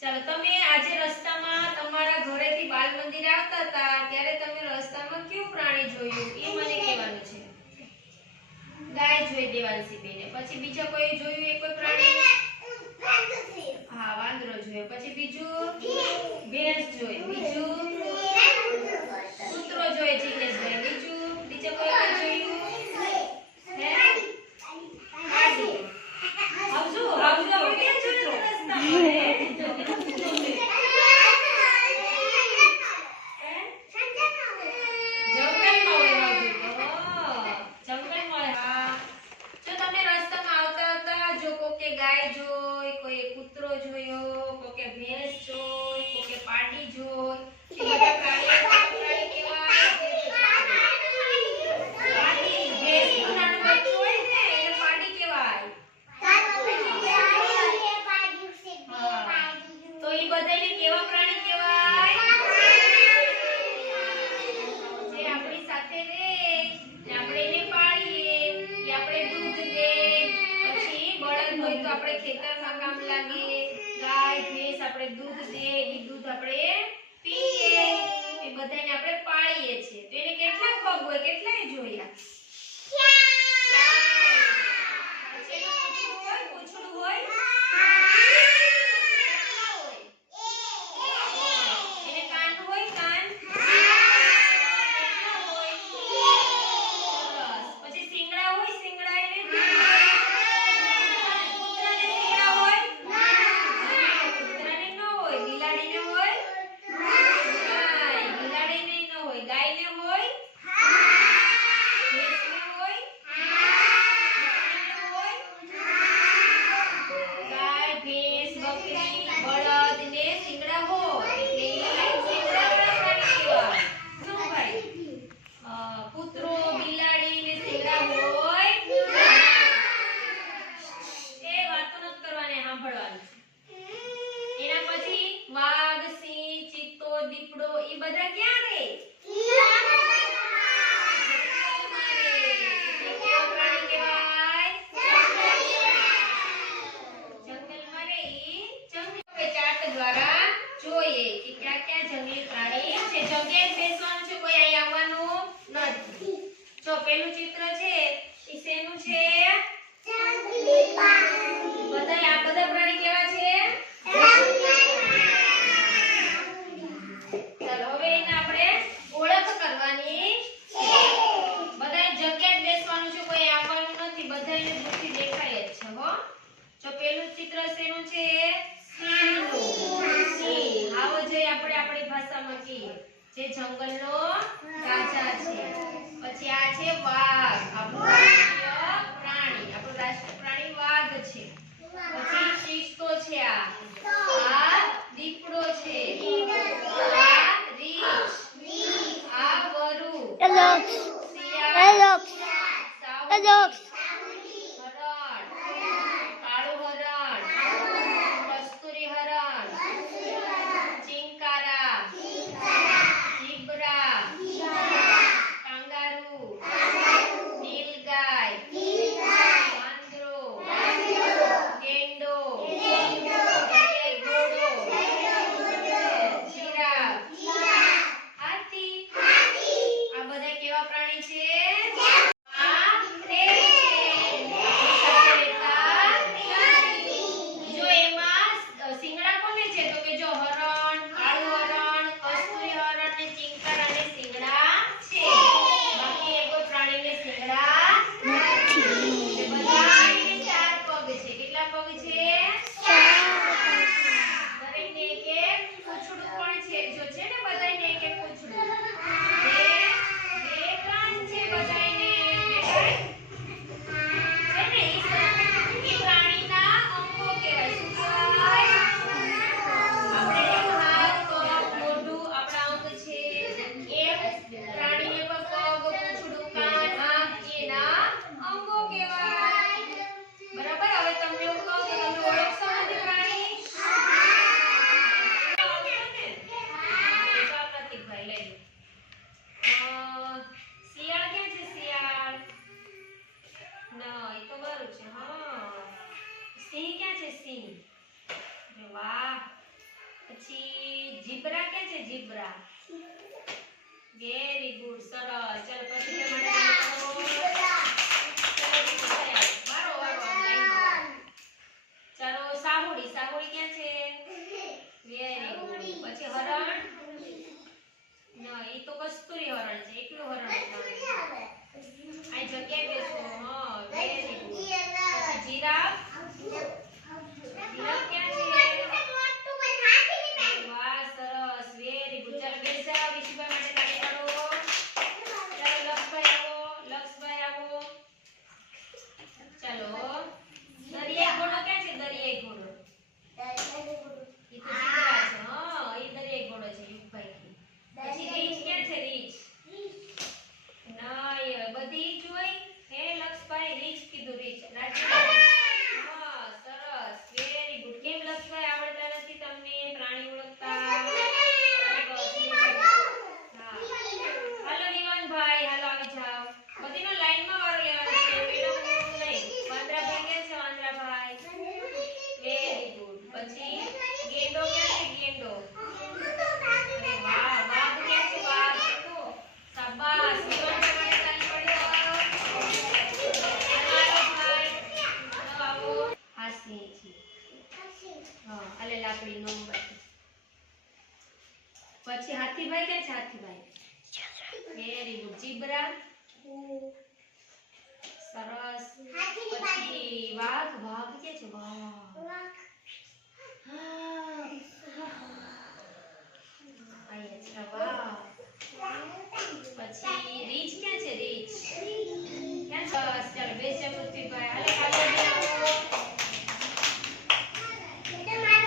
ચાલો તમે આજે રસ્તામાં તમારા ઘરેથી બાલ મંદિર આવતા હતા ત્યારે તમે રસ્તામાં કયું પ્રાણી જોયું? એ મને કહેવાનું છે. ગાય જોઈ દેવાંશી બેને પછી બીજા કોઈ જોયું એ કોઈ પ્રાણી? આપણે પીએ. એ બધાને આપણે પાળીએ છીએ. તો એને કેટલા પગ હોય કેટલાય જોયા? Daddy, no? તો પેલું ચિત્ર છે એ શેનું છે? બધાય આ બધા પ્રાણી કેવા જે જંગલનો રાજા છે. પછી આ છે વાઘ. આપણો રાષ્ટ્રીય પ્રાણી. આપણો રાષ્ટ્રીય પ્રાણી વાઘ છે. પછી શિસ્તો છે આ. આ દીપડો છે. આ રીછ. આ જીબ્રા કે છે જીબ્રા વેરી ગુડ સરસ. ચાલો પછી હાથથી ભાઈ કે ચારથી ભાઈ? Very good zebra? સરસ. પછી વાઘ. વાઘ કે છે? વાઘ. વાઘ.